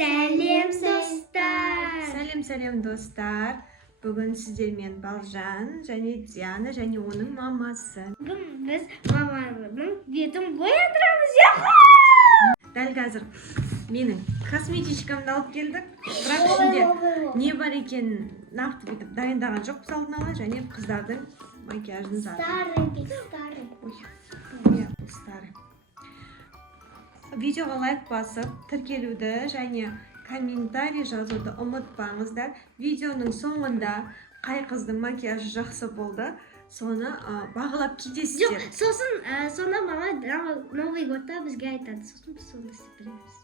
Сәлем достар. Сәлем достар. Бүгін сіздермен Балжан және Диана және оның мамасы. Бүгін біз маманың бетін бояндырамыз. Дәл қазір менің косметичкамды алып келдік. Бірақ ішінде не бар екенін нақты бүйтіп дайындаған жоқпыз алдын ала, және қыздардың макияжын Старый. Старый. Видеоға лайк басып, тіркелуді және комментарий жазуды ұмытпаңыздар. Видеоның соңында қай қыздың макияжы жақсы болды, соны бағалап кетесіздер. Жоқ, сосын сонда мама Новый годта бізге айтады. Сосын біз соны істеп береміз.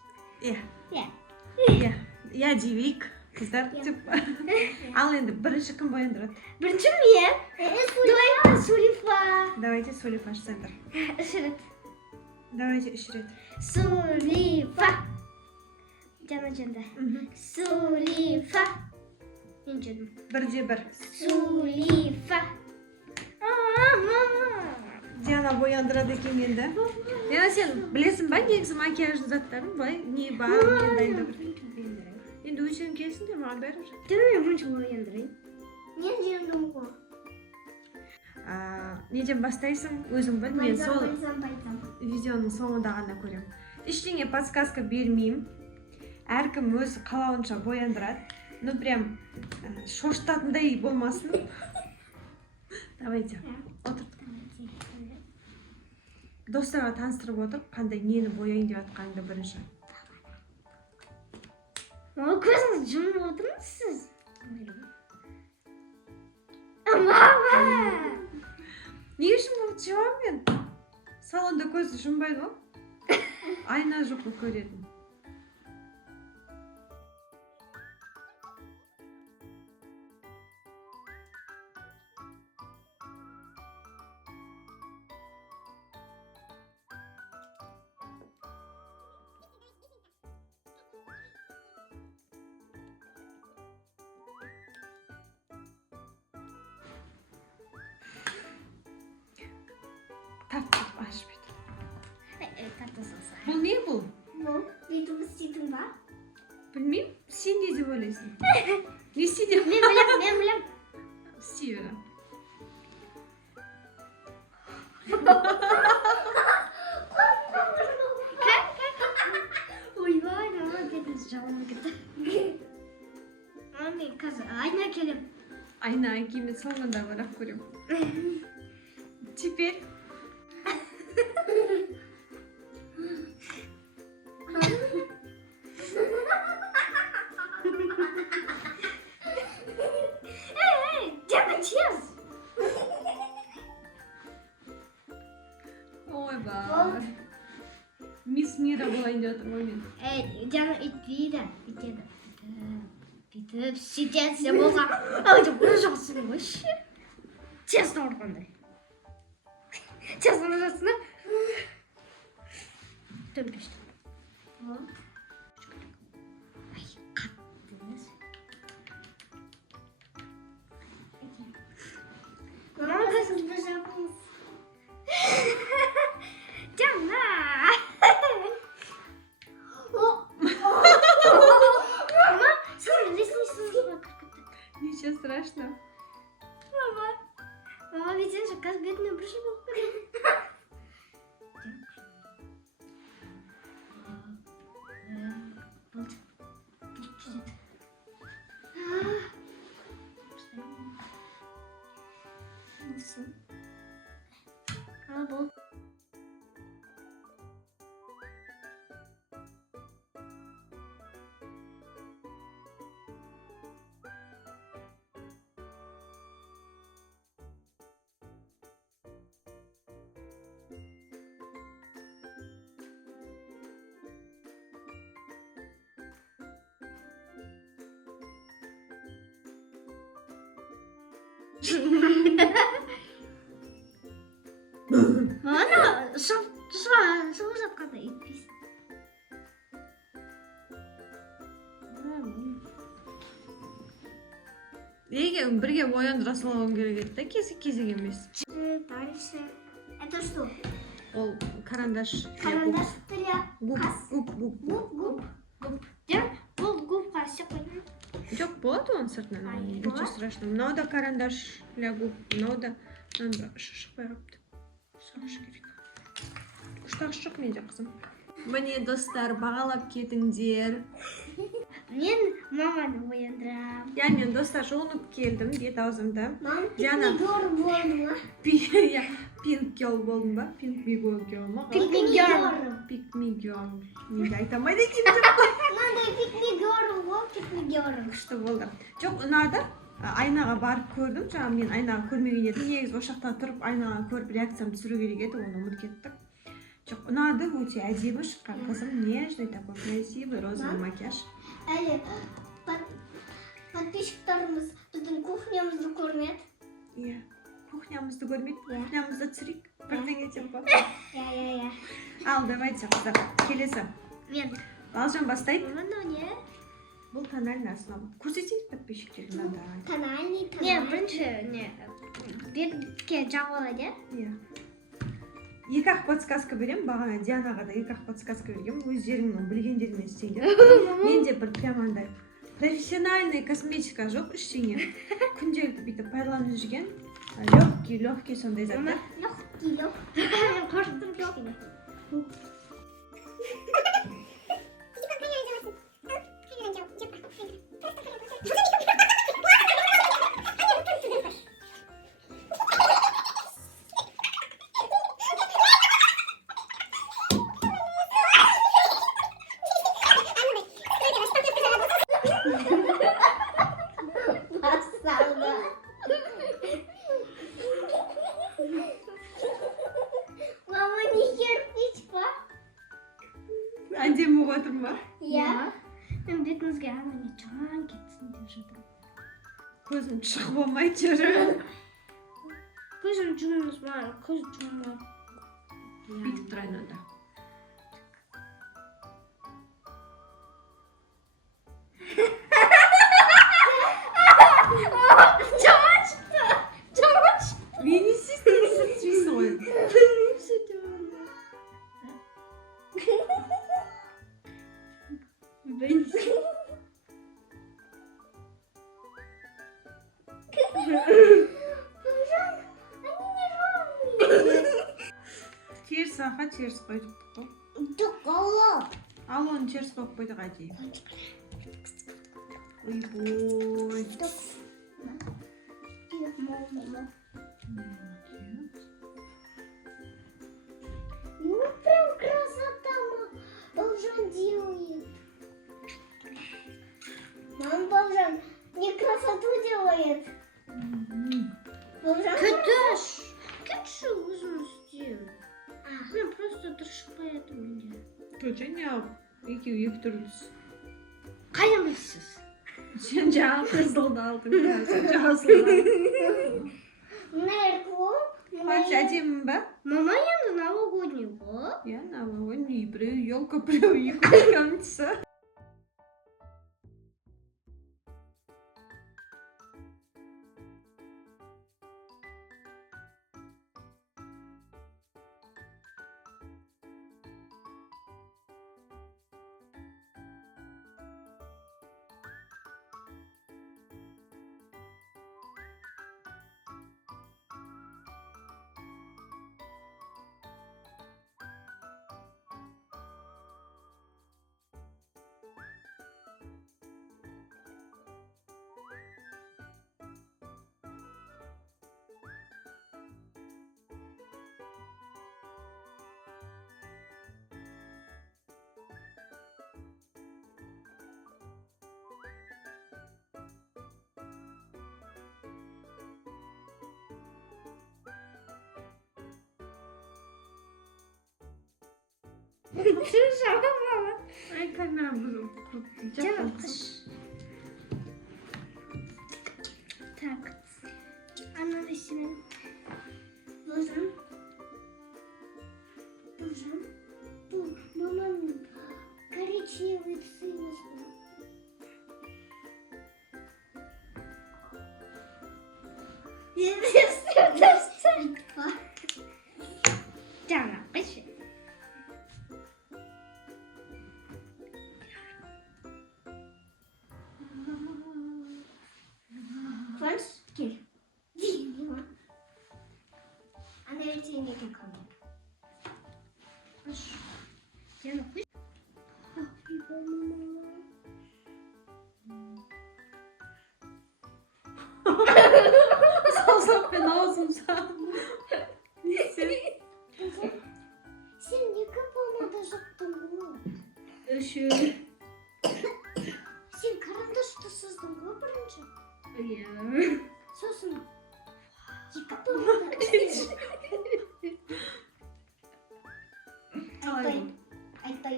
Иә дейік, қыздар. Ал енді бірінші кім бояндырады? Бірінші мен. Давайте Сулифа ашсаңдар. Үш рет. Давайте 3 рет. Сулифа. Жана. Сулифа. Мен жадым. Бірде-бір. Сулифа. Мама. Диана бояндырады екен енді. Диана, сен білесің ба негізі макияждың заттарын былай не бар, не дайындап? Енді өздерің келсіңдер, маған бәрі. Мен бірінші бояндырайын. Мен жеңдім ғой. Неден бастайсың, өзің біл, мен сол видеоның соңында ғана көрем. Ештеңе подсказка бермеймін. Әркім өзі қалауынша бояндырады. Ну прям шошытатындай болмасын. Давайте, отыр. Достарға таныстырып отыр, қандай нені бояйын деп жатқаныңды бірінші. Көзіңізді жұмып отырмыз сіз. Мама! Не үшін бұл жауам мен? Салонда көзді жұмбайды ма? Айна жоқ қой көретін. Тартып аш бүйті. Тарта салса. Бұл не бұл? Бұл бүйтіп істейтін ба? Білмеймін, сен не деп ойлайсың? Не істей деп? Мен білем. Істей бері. Ойбай, мама бетіміз жалынып кетті. Мен қазір айна келем. Айна әкеме соңында барап көрем. Теперь ойбай. Мисс Мира болайын деп отыр ғой мен. Жана үйтпейді. Бүйтіп сөйтсе болса, айтып бір жақсы ғой. Честно ұрғандай. Честно ұрғасына. Төмпешті. Ай, қатты емес. Мама көзіңді жабыңыз. Жана. Мама, сіз ресниціңізге бақырқытты. Ничего страшного. Мама, видишь, как бедный брюшек был. Ана, шау жатқанда етпейсің. Неге бірге бояндыра салуым керек еді да, кезек емес. Дальше. Это что? Ол карандаш. Карандаш для Губ. Губ. Жоқ, болады оның сыртынан. Ничего страшного. Мынау да карандаш для губ, мынау да бірақ шықпай қалыпты. Сағыш керек. Ұштағыш жоқ менде қызым. Міне достар, бағалап кетіңдер. Мен маманы ояндырамын. Я мен достар жуынып келдім, бет аузымды. Диана болды ма? Pink girl болдым ба? Pink me girl ма? Pick me girl. Pick me girl. Менде айта алмайды екен. Мынандай pick me girl ғой, pick me girl. Күшті болды. Жоқ, ұнады. Айнаға барып көрдім. Жаңа мен айнаға көрмеген едім. Негізі осы жақта тұрып айнаға көріп реакциямды түсіру керек еді, оны ұмытып кеттік. Жоқ, ұнады, өте әдемі шыққан қызым. Нежный такой красивый розовый макияж. Әлі подписчиктарымыз біздің кухнямызды көрмеді. Иә. Кухнямызды көрмейді. Кухнямызды түсірейік. Бірдеңе деп па. Иә. Ал, давайте қыздар. Келесі. Мен. Балжан бастайды. Мынау не? Бұл тональный основа. Көрсетейік подписчиктерге. Тональный. Мен бірінші не? Бетке жағылады. Иә. Екі-ақ подсказка берем, бағана Дианаға да екі-ақ подсказка берем, өздеріңнің білгендерімен істеңдер. Менде бір прям андай профессиональный косметика жоқ ештеңе. Күнделікті бүйтіп пайдаланып жүрген легкий сондай зат. Легкий. Қорқытып кішкене. Мама не кирпич па? Әдемі болып отыр ма? Иә. Мен бетіңізге әңгіме жаман кетсін деп жатырмын. Көзің шығып болмайды жүр. Көзім жұмыңыз бар, көз жұмыр. Бүйтіп тұрайын онда. Жаман шықты. Мен не істейсің, сұртсүйсің ғой. Теріс аға, теріс қойдық қой. Жоқ, алла. Ал оны теріс қойып қойдық әдейі. Ой-бой. Ну прям красота, Бабжан делает. Мам, Бабжан не красоту делает. Бабжан кетші өзіңіз істеу. Мен просто дұршып қоятын менде. Және екеу екі түрлісіз. Қайдан білсіз? Сен жаңа қызылды алдың. Сен жасылды. Нерку. Қанша әдемі ба? Мама енді новогодний ғой. Иә, новогодний. Біреу елка, біреу екі конца. Шама. Ay kameram bunu Canım kış. Так. Она висит. Нужен. Тут мама коричневый цвет. Canım kış. Кел. Ана ертеңге де қалады. Сен оқиш? Саусақпен аузымша. Сен екі помада жақтың ғой. Үші. Сен карандашты сыздың ғой бірінші. Иә. Сосын екі помада. Айтпай.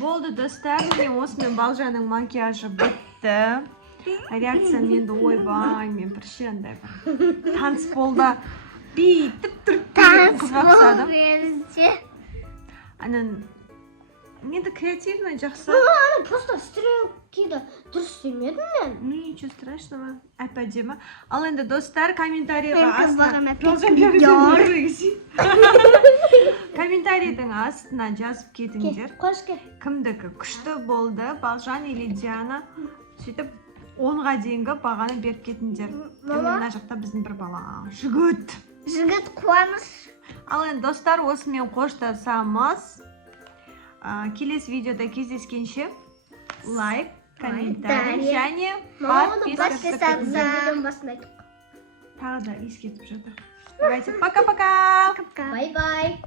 Болды достар, міне осымен Балжанның макияжы бітті. Реакциям енді ойбай, мен бірше андай бір таныс болды. Бүйтіп тұрып қызғапсадым. Анан енді креативный жақсы. Ана просто стрелкиді дұрыс істемедім мен. Ничего страшного. Әп-әдемі. Ал енді достар, комментарийға комментарийдің астына жазып кетіңдер. Кімдікі күшті болды, Балжан или Диана. Сөйтіп 10-ға дейінгі бағаны беріп кетіңдер. Мына жақта біздің бір бала. Жігіт қуаныш. Ал енді достар, осымен қоштасамыз. Келесі видеода кездескенше лайк, комментарий және подпискасы. Тағы да ескертіп жатыр. Давайте, пока-пока. Бай-бай.